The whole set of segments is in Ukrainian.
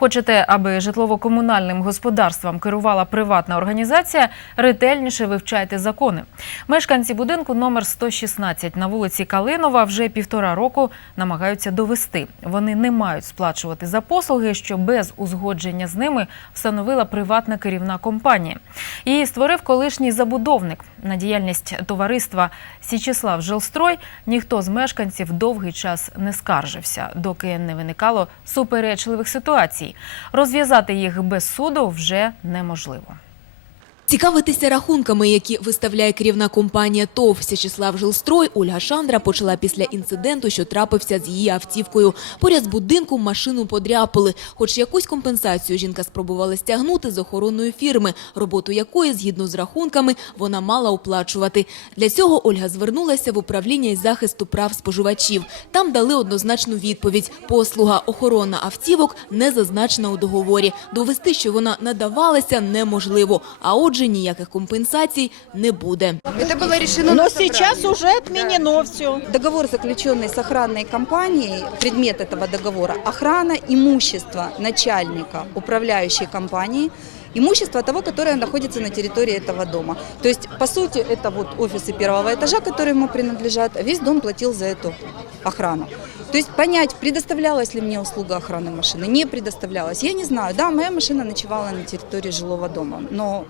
Хочете, аби житлово-комунальним господарством керувала приватна організація? Ретельніше вивчайте закони. Мешканці будинку номер 116 на вулиці Калинова вже півтора року намагаються довести. Вони не мають сплачувати за послуги, що без узгодження з ними встановила приватна керівна компанія. Її створив колишній забудовник. На діяльність товариства Січеслав Жилстрой ніхто з мешканців довгий час не скаржився, доки не виникало суперечливих ситуацій. Розв'язати їх без суду вже неможливо. Цікавитися рахунками, які виставляє керівна компанія ТОВ Сячеслав Жилстрой, Ольга Шандра почала після інциденту, що трапився з її автівкою. Поряд з будинком машину подряпали. Хоч якусь компенсацію жінка спробувала стягнути з охоронної фірми, роботу якої, згідно з рахунками, вона мала оплачувати. Для цього Ольга звернулася в управління із захисту прав споживачів. Там дали однозначну відповідь. Послуга охорона автівок не зазначена у договорі. Довести, що вона надавалася, неможливо. А отже, ніяких компенсацій не буде. Это было решено Но на сейчас уже отменено все. Договор, заключенный с охранной компанией, предмет этого договора – охрана имущества начальника управляющей компании, имущество того, которое находится на территории этого дома. То есть, по сути, это вот офисы первого этажа, которые ему принадлежат, а весь дом платил за эту охрану. То есть понять, предоставлялась ли мне услуга охраны машины, не предоставлялась, я не знаю. Да, моя машина ночевала на территории жилого дома, но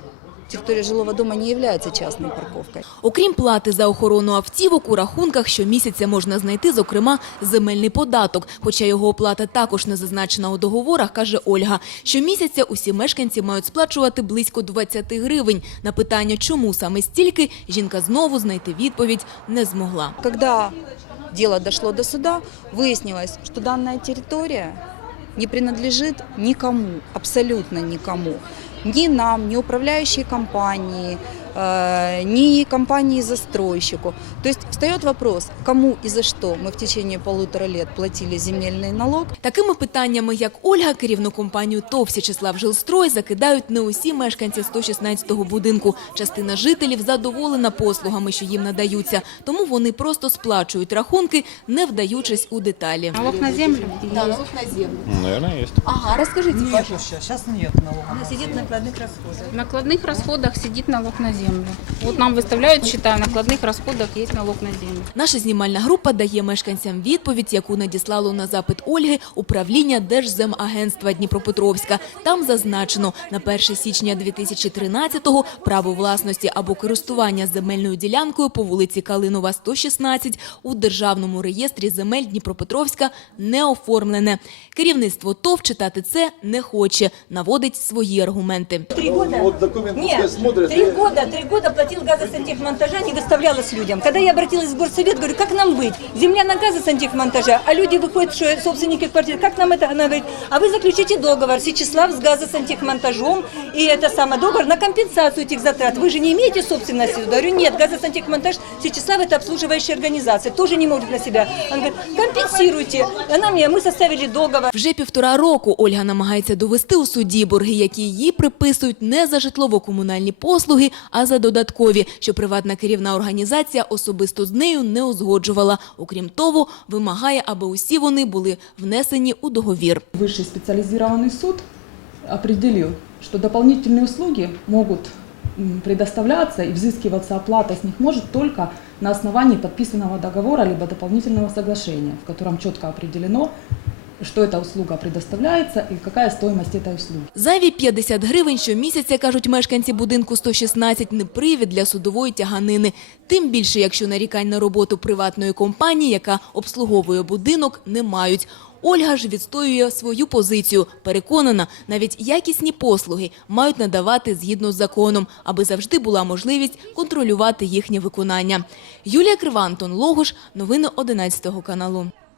территория жилого дома не является частной парковкой. Окрім плати за охорону автівок, у рахунках щомісяця можна знайти, зокрема, земельний податок. Хоча його оплата також не зазначена у договорах, каже Ольга. Щомісяця усі мешканці мають сплачувати близько 20 гривень. На питання, чому саме стільки, жінка знову знайти відповідь не змогла. Когда дело дошло до суда, выяснилось, что данная территория не принадлежит никому, абсолютно никому Ни нам, ни управляющей компании, э, ни компании-застройщику. То есть встает вопрос, кому и за что мы в течение полутора лет платили земельный налог, Такими питаннями, як Ольга, керівну компанію ТОВ Січеслав Жилстрой закидають не усі мешканці 116-го будинку. Частина жителів задоволена послугами, що їм надаються, тому вони просто сплачують рахунки, не вдаючись у деталі. Налог на землю? Наверное, есть. Ага, розкажіть, Нет, сейчас нет налога. Сидит на накладных расходах. В накладных расходах сидит налог на землю. Вот нам выставляют счета, в накладных расходах есть налог на землю. Наша знімальна група дає мешканцям відповідь, яку надіслало на запит Ольги управління Держземагентства Дніпропетровська. Там зазначено, на 1 січня 2013-го право власності або користування земельною ділянкою по вулиці Калинова, 116 у Державному реєстрі земель Дніпропетровська не оформлене. Керівництво ТОВ читати це не хоче, наводить свої аргументи. Три года? Вот документ Нет, пускай смотрят. три года, три года платил газосантехмонтажа, не доставлялось людям. Когда я обратилась в горсовет, говорю, как нам быть? Земля на газосантехмонтажа, а люди выходят, что собственники квартир, как нам это? Она говорит, а вы заключите договор, Сечеслав с газосантехмонтажом, и это самый договор на компенсацию этих затрат. Вы же не имеете собственности? Я говорю, нет, газосантехмонтаж, Сечеслав это обслуживающая организация, тоже не может на себя. Она говорит, компенсируйте. Она мне, мы составили договор. Вже півтора року Ольга намагається довести у суді борги, які їй приписують не за житлово-комунальні послуги, а за додаткові, що приватна керівна організація особисто з нею не узгоджувала. Окрім того, вимагає, аби усі вони були внесені у договір. Высший специализированный суд определил, что дополнительные услуги могут м, предоставляться и взыскиваться оплата с них может только на основании подписанного договора либо дополнительного соглашения, в котором четко определено, что эта услуга предоставляется и какая стоимость этой услуги. Зайві 50 гривень щомісяця, кажуть мешканці будинку 116, не привід для судової тяганини. Тим більше, якщо нарікань на роботу приватної компанії, яка обслуговує будинок, не мають. Ольга ж відстоює свою позицію. Переконана, навіть якісні послуги мають надавати згідно з законом, аби завжди була можливість контролювати їхнє виконання. Юлія Кривантон, Логош, новини 11 каналу.